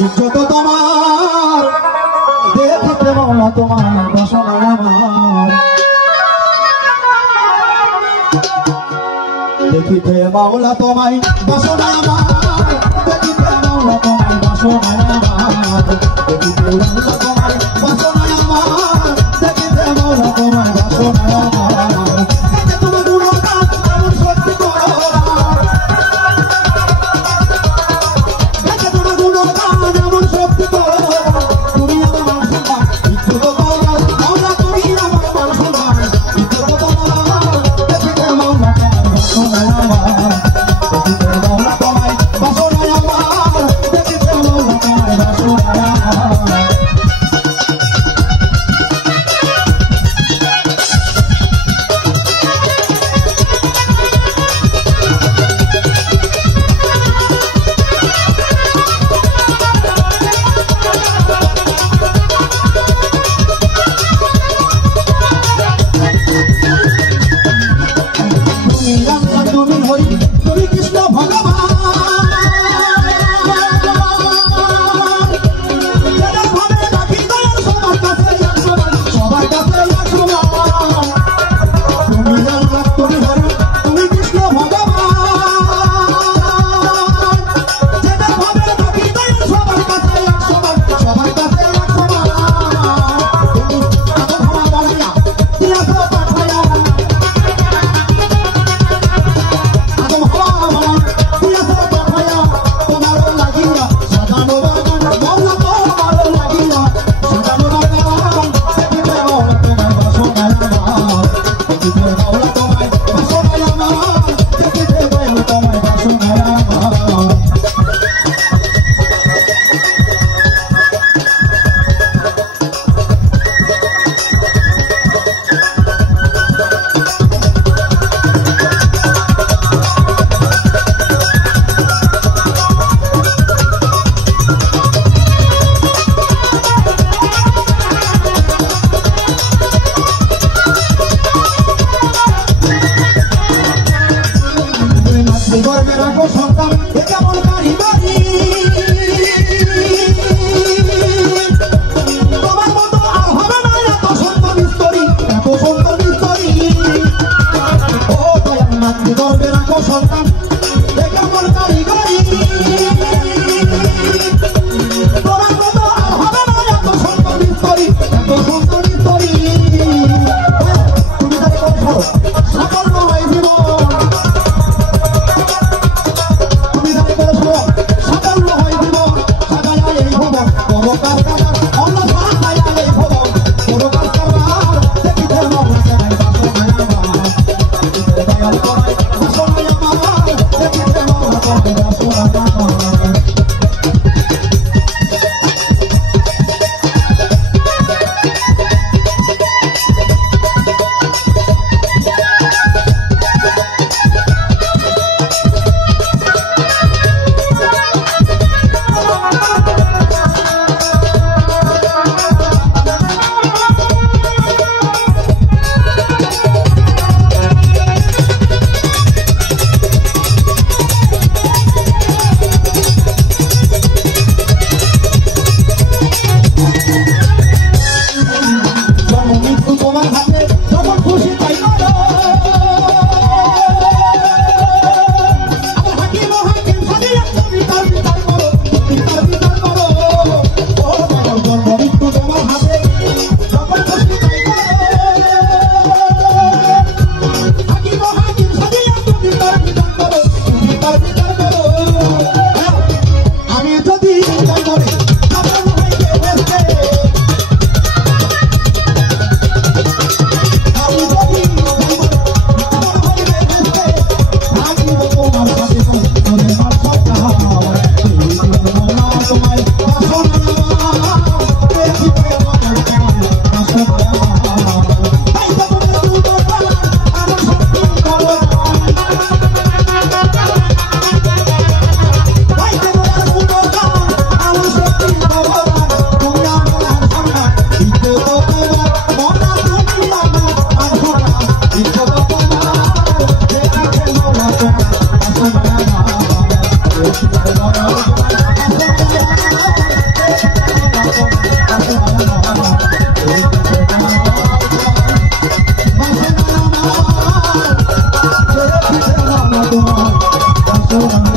ইজ্জত তোমার দেখিতে মাওলা তোমার বাসনা আমার দেখিতে মাওলা তোমায় বাসনা আমার দেখিতে মাওলা তোমায় বাসনা আমার দেখিতে মাওলা তোমায় বাসনা আমার দেখিতে মাওলা তোমায় বাসনা আমার তোমার গুণগান এমন সত্যি করো তোমার গুণগান এমন সত্যি করো তুমি আমার বাসনা ইজ্জত মাওলা মাওলা তুমি আমার বাসনা ইজ্জত তোমার দেখিতে মাওলা তোমায় বাসনা আমার দেখিতে মাওলা তোমায় বাসনা আমার দেখিতে মাওলা তোমায় বাসনা আমার তুমি কৃষ্ণ ভগবান ভাবে রাখি দয়াল সবার কাছে সবার কাছে তুমি আল্লাহ তুমি হরি তুমি কৃষ্ণ ভগবান ভাবে রাখি দয়াল সবার কাছে সবার কাছে তুমি আদর ক্ষমা বাড়াইয়া দিয়া পাঠাইয়া গর্বে রাখো সন্তান কেমন কারিগরি তোমার মতো আর হবে না এত সুন্দর স্তরী এত সুন্দর স্তরী ও দয়াল মাতৃ গর্বে রাখো সন্তান কেমন কারিগরি তোমার মতো আর হবে না এত সুন্দর স্তরী এত সুন্দর স্তরী তুমি তাকে বলছো সাফল্য হয় জীবন Thank you.